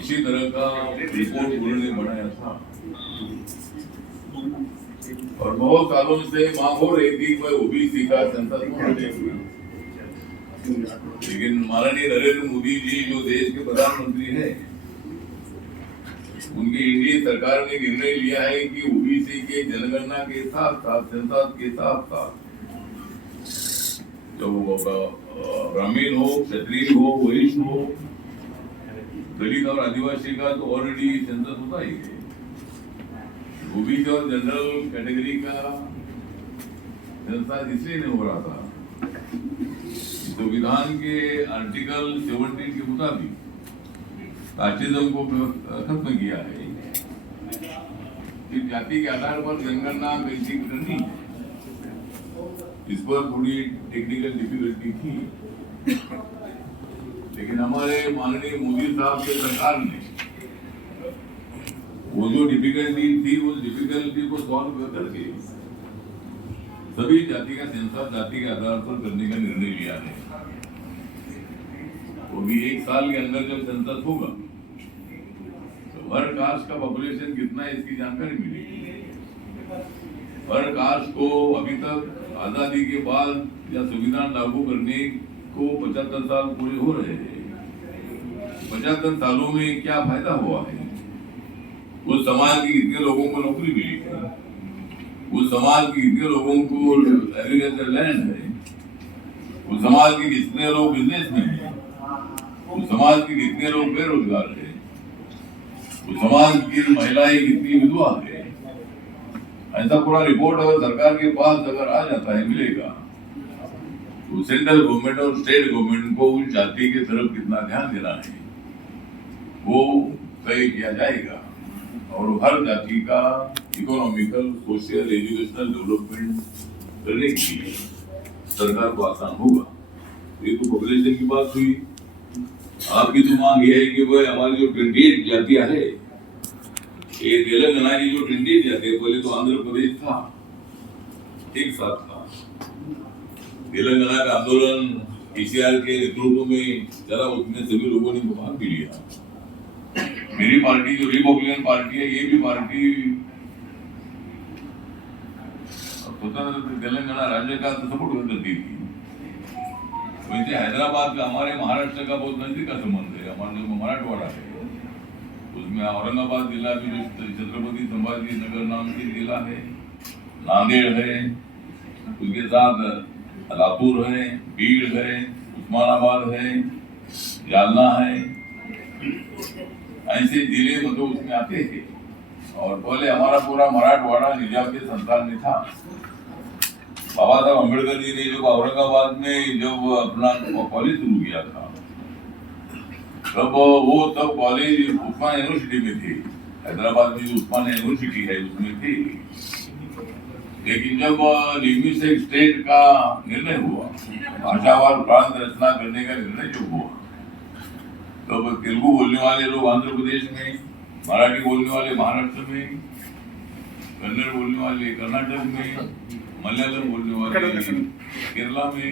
इसी तरह का रिपोर्ट उन्होंने बनाया था और बहुत सालों से मांग हो रही थी कि ओबीसी का संसद में होने की। लेकिन माननीय नरेंद्र मोदी जी जो देश के प्रधानमंत्री हैं, उनकी एनडीए सरकार ने निर्णय लिया है कि ओबीसी के जनगणना के साथ साथ संसद के साथ साथ जो ग्रामीण हो, क्षत्रिय हो, वैश्य हो, दलित और आदिवासी का तो ऑलरेडी सेंसस होता ही है। ओबीसी और जनरल कैटेगरी का सेंसस इसलिए नहीं हो रहा था, संविधान के आर्टिकल 17 के मुताबिक कास्टिज्म को खत्म किया है कि जाति के आधार पर जनगणना कैसी करनी है। इस पर थोड़ी टेक्निकल डिफिकल्टी थी, लेकिन हमारे माननीय मोदी साहब के सरकार ने वो जो डिफिकल्टी थी उस डिफिकल्टी को सॉल्व करके सभी जाति का सेंसस जाति के आधार पर करने का निर्णय लिया है। वो भी 1 साल के अंदर जब सेंसस होगा तो हर कास्ट का पॉपुलेशन कितना है इसकी जानकारी मिलेगी। हर कास्ट को अभी तक आजादी के बाद या संविधान लागू करने को 75 साल पूरे हो रहे हैं। 75 सालों में क्या फायदा हुआ है? उस समाज के कितने लोगों को नौकरी मिली है? उस समाज के कितने लोगों को एग्रीकल्चर लैंड है? उस समाज के कितने लोग बिजनेस में हैं? उस समाज के कितने लोग बेरोजगार है? उस समाज की महिलाएं कितनी विधवा है? ऐसा पूरा रिपोर्ट अगर सरकार के पास अगर आ जाता है, मिलेगा, तो सेंट्रल गवर्नमेंट और स्टेट गवर्नमेंट को उस जाति की तरफ कितना ध्यान देना है वो तय किया जाएगा और हर जाति का इकोनॉमिकल, सोशल, एजुकेशनल डेवलपमेंट करने के लिए सरकार को आसान होगा। ये तो पॉपुलेशन की बात हुई। आपकी तो मांग ये है कि भाई हमारी जो 28 जातियां है, ये तेलंगाना की जो 28 जातियां, पहले तो आंध्र प्रदेश था, एक साथ था। तेलंगाना का आंदोलन केसीआर के नेतृत्व में चला, उसमें सभी लोगों ने भाग भी लिया। मेरी पार्टी जो रिपब्लिकन पार्टी है, ये भी पार्टी स्वतंत्र तेलंगाना राज्य का सपोर्ट करती थी। वैसे हैदराबाद का हमारे महाराष्ट्र का बहुत नजदीक का संबंध है। हमारा जो मराठवाड़ा है उसमें औरंगाबाद जिला भी जो छत्रपति संभाजी नगर नाम से जिला है, नांदेड़ है, उसके साथ लातूर है, भीड़ है, उस्मानाबाद है, जालना है, ऐसे जिले मतलब उसमें आते थे। और पहले हमारा पूरा मराठवाड़ा निजाम के संस्थान में था। बाबा साहब अम्बेडकर जी ने जब औरंगाबाद में जब अपना कॉलेज शुरू किया था, तब कॉलेज उस्मान यूनिवर्सिटी में थे। हैदराबाद में जो उस्मान यूनिवर्सिटी है उसमें थी। लेकिन जब लिंग्विस्टिक स्टेट का निर्णय हुआ, भाषावार प्रांत रचना करने का निर्णय जो हुआ, तब तेलुगु बोलने वाले लोग आंध्र प्रदेश में, मराठी बोलने वाले महाराष्ट्र में, कन्नड़ बोलने वाले कर्नाटक में, मलयालम बोलने वाले केरला में,